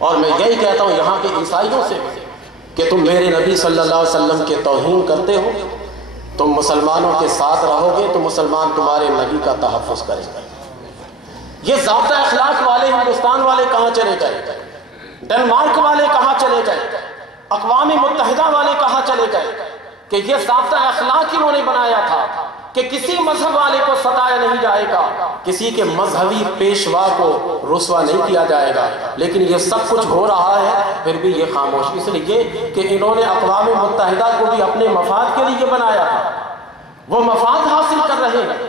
اور میں یہی کہتا ہوں یہاں کے عیسائیوں سے کہ تم میرے نبی صلی اللہ علیہ وسلم کے توہین کرتے ہو، تم مسلمانوں کے ساتھ رہو گے تو مسلمان تمہارے نبی کا تحفظ کریں گے۔ یہ ضابطہ اخلاق والے ہندوستان والے کہاں چلے گئے؟ ڈنمارک والے کہاں چلے گئے؟ اقوام متحدہ والے کہاں چلے گئے کہ یہ ضابطہ اخلاق انہوں نے بنایا تھا کہ کسی مذہب والے کو ستایا نہیں جائے گا، کسی کے مذہبی پیشوا کو رسوا نہیں کیا جائے گا، لیکن یہ سب کچھ ہو رہا ہے پھر بھی یہ خاموش، اس لیے کہ انہوں نے اقوام متحدہ کو بھی اپنے مفاد کے لیے بنایا تھا، وہ مفاد حاصل کر رہے ہیں۔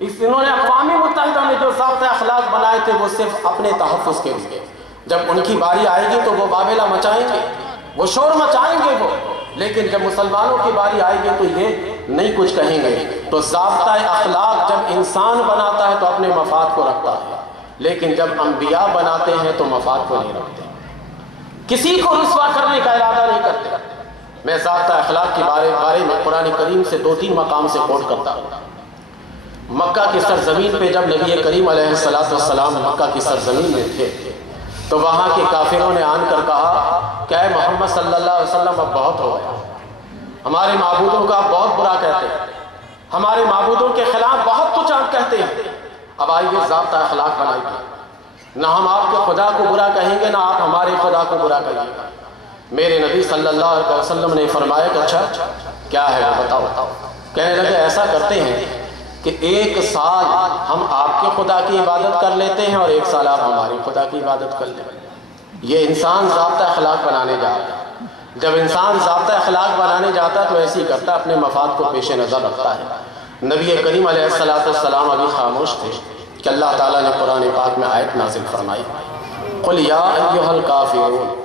انہوں نے اقوام متحدہ میں جو ضابطہ اخلاق بنائے تھے وہ صرف اپنے تحفظ کے لیے، جب ان کی باری آئے گی تو وہ بابیلا مچائیں گے، وہ شور مچائیں گے وہ، لیکن جب مسلمانوں کی باری آئے گی تو یہ نہیں کچھ کہیں گے۔ تو ضابطہ اخلاق جب انسان بناتا ہے تو اپنے مفاد کو رکھتا ہے، لیکن جب انبیاء بناتے ہیں تو مفاد کو نہیں رکھتے، کسی کو رسوا کرنے کا ارادہ نہیں کرتے۔ میں ضابطہ اخلاق کے بارے میں قرآن کریم سے 2-3 مقام سے کوٹ کرتا ہوں۔ مکہ کی سرزمین پہ جب نبی کریم علیہ السلام مکہ کی سرزمین میں تھے تو وہاں کے کافروں نے آن کر کہا کہ اے محمد صلی اللہ علیہ وسلم اب بہت ہو گیا، ہمارے معبودوں کا بہت برا کہتے ہیں، ہمارے معبودوں کے خلاف بہت کچھ آپ کہتے ہیں، اب آئیے ضابطہ اخلاق بنائیے، نہ ہم آپ کے خدا کو برا کہیں گے نہ آپ ہمارے خدا کو برا کہیں گے۔ میرے نبی صلی اللہ علیہ وسلم نے فرمایا کہ اچھا کیا ہے وہ بتاؤ۔ کہنے لگے ایسا کرتے ہیں کہ 1 سال ہم آپ کے خدا کی عبادت کر لیتے ہیں اور 1 سال آپ ہماری خدا کی عبادت کر لیں۔ یہ انسان ضابطہ اخلاق بنانے جاتا ہے، جب انسان ضابطہ اخلاق بنانے جاتا ہے تو ایسے ہی کرتا ہے، اپنے مفاد کو پیش نظر رکھتا ہے۔ نبی کریم علیہ السلام ابھی خاموش تھے کہ اللہ تعالیٰ نے قرآن پاک میں آیت نازل فرمائی، قل یا ایھا الکافرون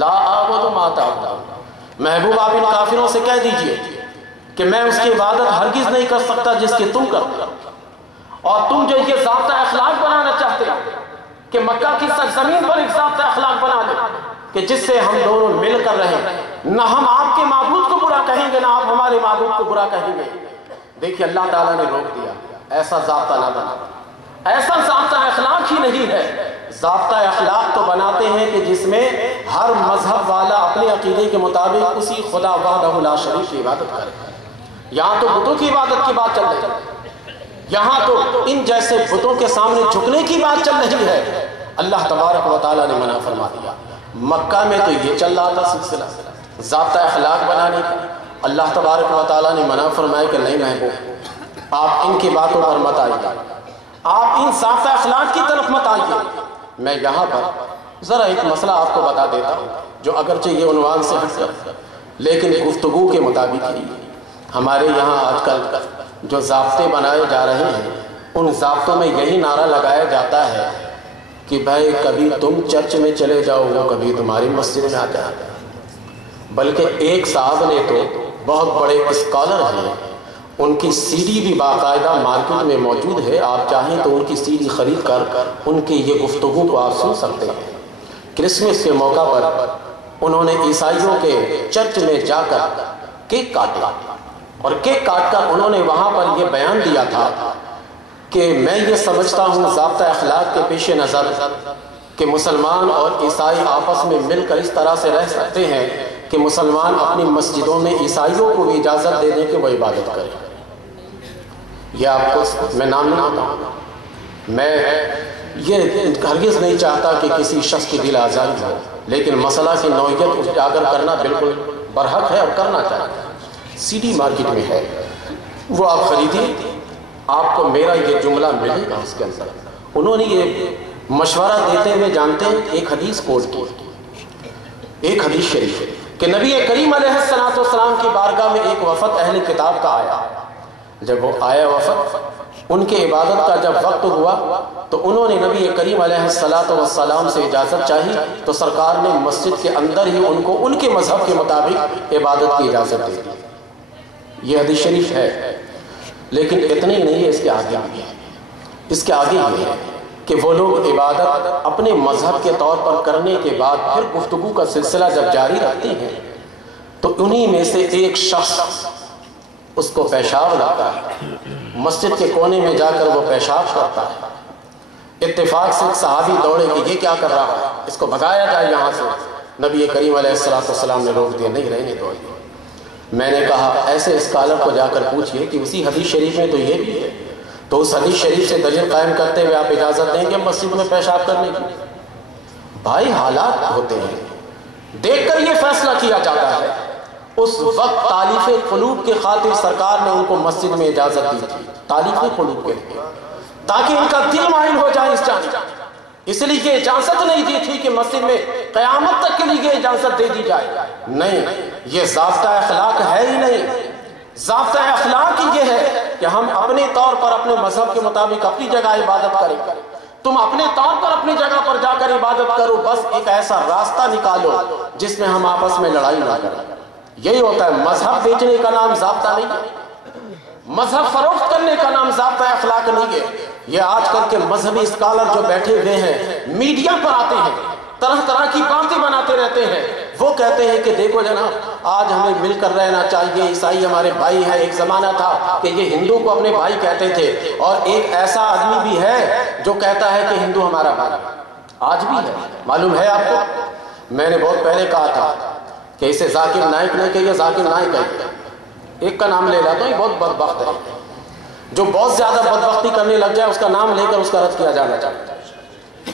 لا اعبد ما تعبدون، محبوب آپ ان کافروں سے کہہ دیجئے کہ میں اس کی عبادت ہرگز نہیں کر سکتا جس کی تم کرتے ہو، اور تم جو یہ ضابطہ اخلاق بنانا چاہتے ہو کہ مکہ کی سرزمین پر ایک ضابطہ اخلاق بنا لیں کہ جس سے ہم دونوں مل کر رہیں، نہ ہم آپ کے معبود کو برا کہیں گے نہ آپ ہمارے معبود کو برا کہیں گے۔ دیکھیے اللہ تعالیٰ نے روک دیا، ایسا ضابطہ نہ بنا، ایسا ضابطہ اخلاق ہی نہیں ہے۔ ضابطہ اخلاق تو بناتے ہیں کہ جس میں ہر مذہب والا اپنے عقیدے کے مطابق اسی خدا وحدہ لا شریک کی عبادت کرے۔ یہاں تو بتوں کی عبادت کی بات چل رہی ہے، یہاں تو ان جیسے بتوں کے سامنے جھکنے کی بات چل رہی ہے۔ اللہ تبارک و تعالیٰ نے منع فرما دیا۔ مکہ میں تو یہ چل رہا تھا سلسلہ ضابطہ اخلاق بنانے کا، اللہ تبارک و تعالیٰ نے منع فرمایا کہ نہیں محبوب آپ ان کی باتوں پر مت آئیے، آپ ان ضابطہ اخلاق کی طرف مت آئیے۔ میں یہاں پر ذرا ایک مسئلہ آپ کو بتا دیتا ہوں جو اگرچہ یہ عنوان سے ہٹ کر لیکن گفتگو کے مطابق ہی ہمارے یہاں آج کل جو ضابطے بنائے جا رہے ہیں ان ضابطوں میں یہی نعرہ لگایا جاتا ہے کہ بھائی کبھی تم چرچ میں چلے جاؤ گے کبھی تمہاری مسجد میں آ جائے۔ بلکہ ایک صاحب نے تو بہت بڑے اسکالر ہیں، ان کی سی ڈی بھی باقاعدہ مارکیٹ میں موجود ہے، آپ چاہیں تو ان کی سی ڈی خرید کر ان کی یہ گفتگو کو آپ سن سکتے ہیں۔ کرسمس کے موقع پر انہوں نے عیسائیوں کے چرچ میں جا کر کیک کاٹا اور کیک کاٹ کر انہوں نے وہاں پر یہ بیان دیا تھا کہ میں یہ سمجھتا ہوں ضابطہ اخلاق کے پیش نظر کہ مسلمان اور عیسائی آپس میں مل کر اس طرح سے رہ سکتے ہیں کہ مسلمان اپنی مسجدوں میں عیسائیوں کو بھی اجازت دے دیں کہ وہ عبادت کریں۔ یہ آپ کو میں نام نہیں بتاؤں، میں یہ ہرگز نہیں چاہتا کہ کسی شخص کی دل آزاری ہو، لیکن مسئلہ کی نوعیت اجاگر کرنا بالکل برحق ہے اور کرنا چاہیے۔ سی ڈی مارکیٹ میں ہے، وہ آپ خریدیے، آپ کو میرا یہ جملہ ملے گا اس کے اندر۔ انہوں نے یہ مشورہ دیتے ہوئے جانتے ہیں ایک حدیث کوٹ کی، ایک حدیث شریف کہ نبی کریم علیہ السلام کی بارگاہ میں ایک وفد اہل کتاب کا آیا۔ جب وہ آیا وفد، ان کے عبادت کا جب وقت ہوا تو انہوں نے نبی کریم علیہ السلام سے اجازت چاہی تو سرکار نے مسجد کے اندر ہی ان کو ان کے مذہب کے مطابق عبادت کی اجازت دے دی۔ یہ حدیث شریف ہے، لیکن اتنے ہی نہیں ہے، اس کے آگے بھی ہے۔ اس کے آگے یہ ہے کہ وہ لوگ عبادت اپنے مذہب کے طور پر کرنے کے بعد پھر گفتگو کا سلسلہ جب جاری رکھتے ہیں تو انہی میں سے ایک شخص اس کو پیشاب لگتا ہے، مسجد کے کونے میں جا کر وہ پیشاب کرتا ہے۔ اتفاق سے ایک صحابی دوڑے کہ یہ کیا کر رہا ہے، اس کو بھگایا جائے یہاں سے۔ نبی کریم علیہ السلام نے روک دیا، نہیں رہنے دو۔ میں نے کہا ایسے اسکالر کو جا کر پوچھئے کہ اسی حدیث شریف میں تو یہ بھی ہے، تو اس حدیث شریف سے دلیل قائم کرتے ہوئے آپ اجازت دیں گے مسجد میں پیشاب کرنے کی؟ بھائی حالات ہوتے ہیں، دیکھ کر یہ فیصلہ کیا جاتا ہے۔ اس وقت تالیف قلوب کی خاطر سرکار نے ان کو مسجد میں اجازت دی تھی، تالیف قلوب کے لیے، تاکہ ان کا دل مائل ہو جائے اس جانب۔ اس لیے یہ اجازت نہیں دی تھی کہ مسجد میں قیامت تک کے لیے اجازت دے دی جائے، نہیں، یہ ضابطہ اخلاق ہے ہی نہیں۔ ضابطہ اخلاق یہ ہے کہ ہم اپنے طور پر اپنے مذہب کے مطابق اپنی جگہ عبادت کریں، تم اپنے طور پر اپنی جگہ پر جا کر عبادت کرو، بس ایک ایسا راستہ نکالو جس میں ہم آپس میں لڑائی نہ کریں۔ یہی ہوتا ہے، مذہب بیچنے کا نام ضابطہ نہیں ہے، مذہب فروخت کرنے کا نام ضابطہ اخلاق نہیں ہے۔ یہ آج کل کے مذہبی اسکالر جو بیٹھے ہوئے ہیں، میڈیا پر آتے ہیں، طرح طرح کی باتیں بناتے رہتے ہیں، وہ کہتے ہیں کہ دیکھو جناب آج ہمیں مل کر رہنا چاہیے، عیسائی ہمارے بھائی ہیں۔ ایک زمانہ تھا کہ یہ ہندو کو اپنے بھائی کہتے تھے، اور ایک ایسا آدمی بھی ہے جو کہتا ہے کہ ہندو ہمارا بھائی، آج بھی ہے، معلوم ہے آپ کو؟ میں نے بہت پہلے کہا تھا کہ اسے ذاکر نائک نہیں کہیے، ذاکر نائک ہے، ایک کا نام لے لاتا ہوں، یہ بہت بدبخت ہے، جو بہت زیادہ بدبختی کرنے لگ جائے اس کا نام لے کر اس کا رد کیا جانا چاہتا ہے۔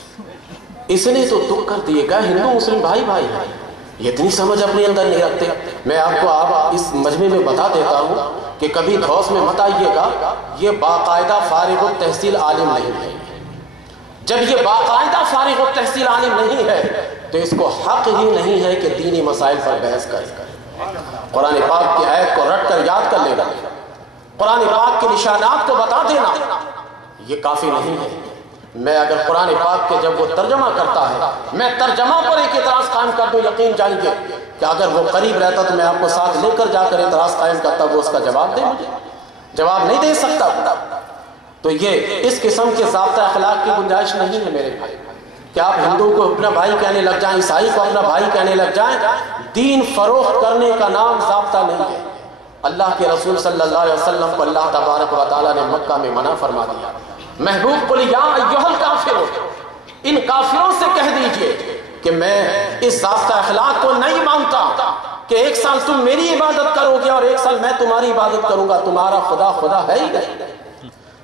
اس نے تو دکھ کر دیے گا، ہندو مسلم بھائی بھائی ہیں، یہ اتنی سمجھ اپنے اندر نہیں رکھتے۔ میں آپ کو اس مجمع میں بتا دیتا ہوں کہ کبھی دھوس میں مت آئیے گا، یہ باقاعدہ فارغ التحصیل عالم نہیں ہے۔ جب یہ باقاعدہ فارغ التحصیل عالم نہیں ہے تو اس کو حق ہی نہیں ہے کہ دینی مسائل پر بحث کرے۔ قرآن پاک کی آیت کو رٹ کر یاد کر لینا، قرآن پاک کے نشانات کو بتا دینا، یہ کافی نہیں ہے۔ میں اگر قرآن پاک کے جب وہ ترجمہ کرتا ہے، میں ترجمہ پر ایک اعتراض قائم کر دوں، یقین جانیے کہ اگر وہ قریب رہتا تو میں آپ کو ساتھ لے کر جا کر اعتراض قائم کرتا، وہ اس کا جواب دے، مجھے جواب نہیں دے سکتا۔ تو یہ اس قسم کے ضابطہ اخلاق کی گنجائش نہیں ہے میرے بھائی، کہ آپ ہندو کو اپنا بھائی کہنے لگ جائیں، عیسائی کو اپنا بھائی کہنے لگ جائیں۔ دین فروخت کرنے کا نام ضابطہ نہیں ہے۔ اللہ کے رسول صلی اللہ علیہ وسلم کو اللہ تبارک و تعالیٰ نے مکہ میں منع فرما دیا، محبوب قل یا ایھا الکافرون، ان کافروں سے کہہ دیجئے کہ میں اس ضابطہ اخلاق کو نہیں مانتا کہ ایک سال تم میری عبادت کرو گے اور ایک سال میں تمہاری عبادت کروں گا۔ تمہارا خدا خدا ہے ہی نہیں،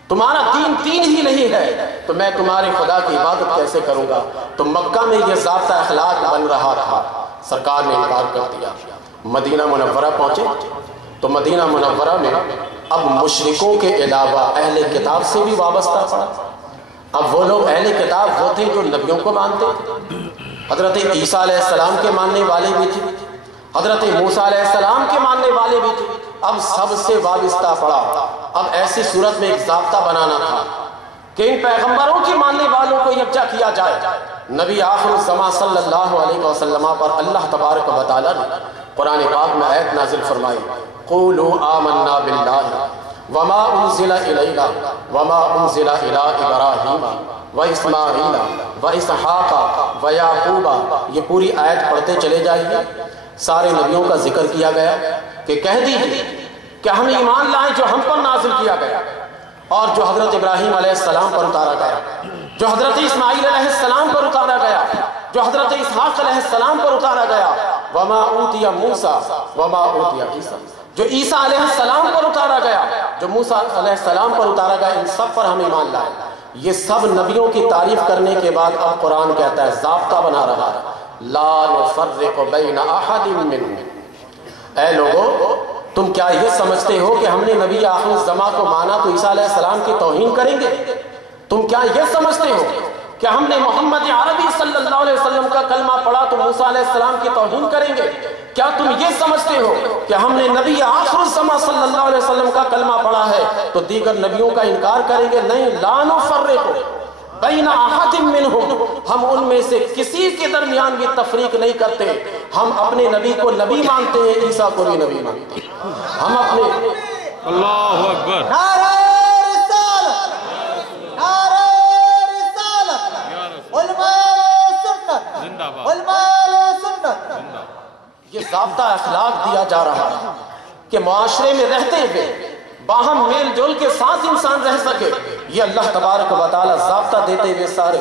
تمہارا دین ہی نہیں ہے، تو میں تمہارے خدا کی عبادت کیسے کروں گا؟ تو مکہ میں یہ ضابطہ اخلاق بن رہا تھا، سرکار نے انکار کر دیا۔ مدینہ منورہ پہنچے تو مدینہ منورہ میں اب مشرکوں کے علاوہ اہل کتاب سے بھی وابستہ پڑا۔ اب وہ لوگ اہل کتاب وہ تھے جو نبیوں کو مانتے تھے، حضرت عیسیٰ علیہ السلام کے ماننے والے بھی تھے، حضرت موسیٰ علیہ السلام کے ماننے والے بھی تھے۔ اب سب سے وابستہ پڑا۔ اب ایسی صورت میں ایک ضابطہ بنانا تھا کہ ان پیغمبروں کے ماننے والوں کو یکجا کیا جائے۔ نبی آخر الزمان صلی اللہ علیہ وسلم پر اللہ تبارک و تعالیٰ نے قرآن پاک میں آیت نازل فرمائی، قولوا آمنا باللہ وما انزل الینا وما انزل الی ابراہیم واسماعیل واسحاق ویعقوب۔ یہ پوری آیت پڑھتے چلے جائیے، سارے نبیوں کا ذکر کیا گیا کہ کہہ دیجیے کہ ہم ایمان لائیں جو ہم پر نازل کیا گیا اور جو حضرت ابراہیم علیہ السلام پر اتارا گیا، جو حضرت اسماعیل علیہ السلام پر اتارا گیا، جو حضرت اسحاق علیہ السلام پر اتارا گیا، وما اوتی موسیٰ وما اوتی عیسیٰ، جو عیسیٰ علیہ السلام پر اتارا گیا، جو موسیٰ علیہ السلام پر اتارا گیا، ان سب پر ہم ایمان لائیں۔ یہ سب نبیوں کی تعریف کرنے کے بعد اب قرآن کہتا ہے، ضابطہ بنا رہا ہے، لا نفرق بین احد منہم۔ اے لوگو، تم کیا یہ سمجھتے ہو کہ ہم نے نبی آخر الزمان کو مانا تو عیسیٰ علیہ السلام کی توہین کریں گے؟ تم کیا یہ سمجھتے ہو کہ ہم نے محمد عربی صلی اللہ علیہ وسلم کا کلمہ پڑھا تو موسیٰ علیہ السلام کی توہین کریں گے؟ کیا تم یہ سمجھتے ہو کہ ہم نے نبی آخر الزمان صلی اللہ علیہ وسلم کا کلمہ پڑھا ہے تو دیگر نبیوں کا انکار کریں گے؟ نہیں، لا نفرق بین احد منہم، ہم ان میں سے کسی کے درمیان بھی تفریق نہیں کرتے۔ ہم اپنے نبی کو نبی مانتے ہیں، عیسیٰ کو بھی نبی مانتے ہیں۔ ہم اپنے اللہ اکبر، نعرہ رسالت، نعرہ رسالت، علماء سنت، زندہ باد، علماء سنت۔ یہ ضابطہ اخلاق دیا جا رہا ہے کہ معاشرے میں رہتے ہوئے باہم میل جول کے ساتھ انسان رہ سکے، یہ اللہ تبارک و تعالی ضابطہ دیتے ہوئے سارے